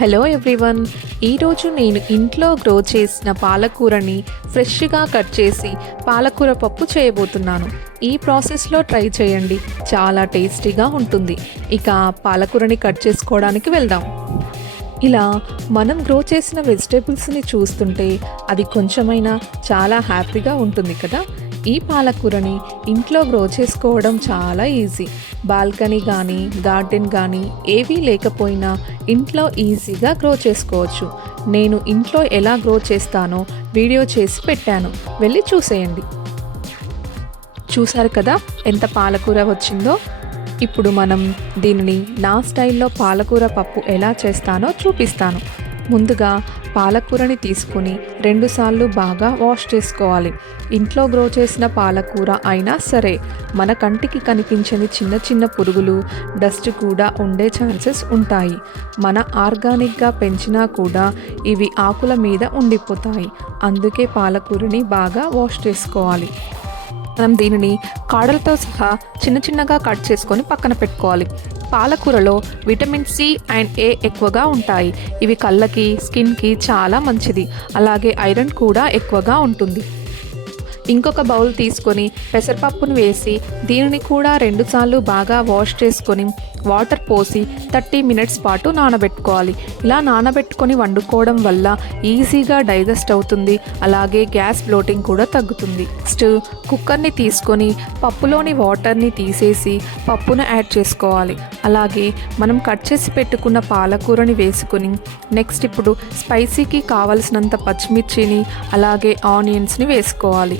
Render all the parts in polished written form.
Hello everyone, ఈరోజు నేను ఇంట్లో గ్రో చేసిన పాలకూరని ఫ్రెష్గా కట్ చేసి పాలకూర పప్పు చేయబోతున్నాను. ఈ ప్రాసెస్లో ట్రై చేయండి, చాలా టేస్టీగా ఉంటుంది. ఇక పాలకూరని కట్ చేసుకోవడానికి వెళ్దాం. ఇలా మనం గ్రో చేసిన వెజిటేబుల్స్ని చూస్తుంటే అది కొంచెమైనా చాలా హ్యాపీగా ఉంటుంది కదా. ఈ పాలకూరని ఇంట్లో గ్రో చేసుకోవడం చాలా ఈజీ. బాల్కనీ కానీ గార్డెన్ కానీ ఏవీ లేకపోయినా ఇంట్లో ఈజీగా గ్రో చేసుకోవచ్చు. నేను ఇంట్లో ఎలా గ్రో చేస్తానో వీడియో చేసి పెట్టాను, వెళ్ళి చూసేయండి. చూసారు కదా ఎంత పాలకూర వచ్చిందో. ఇప్పుడు మనం దీనిని నా స్టైల్లో పాలకూర పప్పు ఎలా చేస్తానో చూపిస్తాను. ముందుగా పాలకూరని తీసుకుని 2 సార్లు బాగా వాష్ చేసుకోవాలి. ఇంట్లో గ్రో చేసిన పాలకూర అయినా సరే మన కంటికి కనిపించని చిన్న చిన్న పురుగులు, డస్ట్ కూడా ఉండే ఛాన్సెస్ ఉంటాయి. మన ఆర్గానిక్గా పెంచినా కూడా ఇవి ఆకుల మీద ఉండిపోతాయి. అందుకే పాలకూరని బాగా వాష్ చేసుకోవాలి. మనం దీనిని కాడలతో సహా చిన్న చిన్నగా కట్ చేసుకొని పక్కన పెట్టుకోవాలి. పాలకూరలో విటమిన్ సి అండ్ ఏ ఎక్కువగా ఉంటాయి. ఇవి కళ్ళకి, స్కిన్కి చాలా మంచిది. అలాగే ఐరన్ కూడా ఎక్కువగా ఉంటుంది. ఇంకొక బౌల్ తీసుకొని పెసరపప్పును వేసి దీనిని కూడా 2 సార్లు బాగా వాష్ చేసుకొని వాటర్ పోసి 30 మినిట్స్ పాటు నానబెట్టుకోవాలి. ఇలా నానబెట్టుకొని వండుకోవడం వల్ల ఈజీగా డైజెస్ట్ అవుతుంది. అలాగే గ్యాస్ బ్లోటింగ్ కూడా తగ్గుతుంది. నెక్స్ట్ కుక్కర్ని తీసుకొని పప్పులోని వాటర్ని తీసేసి పప్పును యాడ్ చేసుకోవాలి. అలాగే మనం కట్ చేసి పెట్టుకున్న పాలకూరని వేసుకొని నెక్స్ట్ ఇప్పుడు స్పైసీకి కావలసినంత పచ్చిమిర్చిని అలాగే ఆనియన్స్ని వేసుకోవాలి.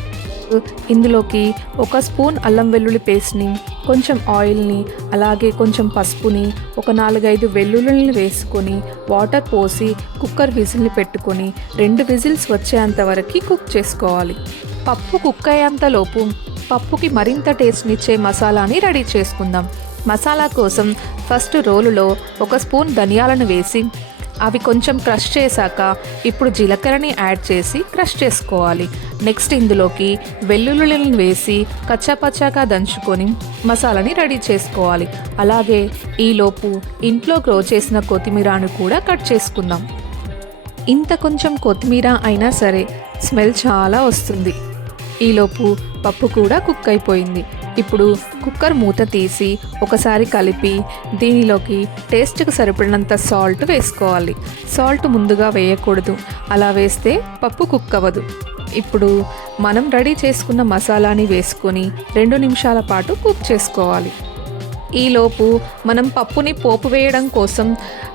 ఇందులోకి 1 స్పూన్ అల్లం వెల్లుల్లి పేస్ట్ని, కొంచెం ఆయిల్ని, అలాగే కొంచెం పసుపుని, ఒక 4-5 వెల్లుల్లిని వేసుకొని వాటర్ పోసి కుక్కర్ విజిల్ని పెట్టుకొని 2 విజిల్స్ వచ్చేంత వరకు కుక్ చేసుకోవాలి. పప్పు కుక్ అయ్యేంతలోపు పప్పుకి మరింత టేస్ట్నిచ్చే మసాలాని రెడీ చేసుకుందాం. మసాలా కోసం ఫస్ట్ రోలులో 1 స్పూన్ ధనియాలను వేసి అవి కొంచెం క్రష్ చేశాక ఇప్పుడు జీలకర్రని యాడ్ చేసి క్రష్ చేసుకోవాలి. నెక్స్ట్ ఇందులోకి వెల్లుల్లిని వేసి కచ్చాపచ్చాగా దంచుకొని మసాలాని రెడీ చేసుకోవాలి. అలాగే ఈలోపు ఇంట్లో గ్రో చేసిన కొత్తిమీరను కూడా కట్ చేసుకుందాం. ఇంత కొంచెం కొత్తిమీర అయినా సరే స్మెల్ చాలా వస్తుంది. ఈలోపు పప్పు కూడా కుక్ అయిపోయింది. ఇప్పుడు కుక్కర్ మూత తీసి ఒకసారి కలిపి దీనిలోకి టేస్ట్కి సరిపడినంత సాల్ట్ వేసుకోవాలి. సాల్ట్ ముందుగా వేయకూడదు, అలా వేస్తే పప్పు కుక్ అవ్వదు. ఇప్పుడు మనం రెడీ చేసుకున్న మసాలాని వేసుకొని 2 నిమిషాల పాటు కుక్ చేసుకోవాలి. ఈలోపు మనం పప్పుని పోపు వేయడం కోసం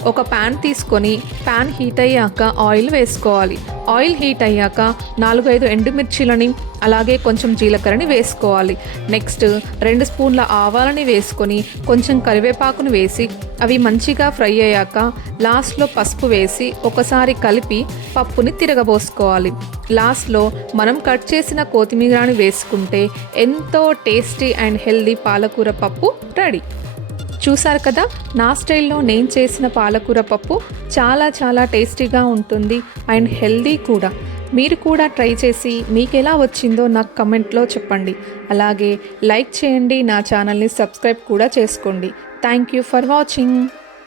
ఒక ప్యాన్ తీసుకొని ప్యాన్ హీట్ అయ్యాక ఆయిల్ వేసుకోవాలి. ఆయిల్ హీట్ అయ్యాక 4-5 ఎండుమిర్చిలని అలాగే కొంచెం జీలకర్రని వేసుకోవాలి. నెక్స్ట్ 2 స్పూన్ల ఆవాలని వేసుకొని కొంచెం కరివేపాకును వేసి అవి మంచిగా ఫ్రై అయ్యాక లాస్ట్లో పసుపు వేసి ఒకసారి కలిపి పప్పుని తిరగబోసుకోవాలి. లాస్ట్లో మనం కట్ చేసిన కొత్తిమీరని వేసుకుంటే ఎంతో టేస్టీ అండ్ హెల్దీ పాలకూర పప్పు రెడీ. చూసారు కదా, నా స్టైల్లో నేను చేసిన పాలకూర పప్పు చాలా టేస్టీగా ఉంటుంది అండ్ హెల్దీ కూడా. మీరు కూడా ట్రై చేసి మీకు ఎలా వచ్చిందో నాకు కమెంట్లో చెప్పండి. అలాగే లైక్ చేయండి, నా ఛానల్ని సబ్స్క్రైబ్ కూడా చేసుకోండి. Thank you for watching.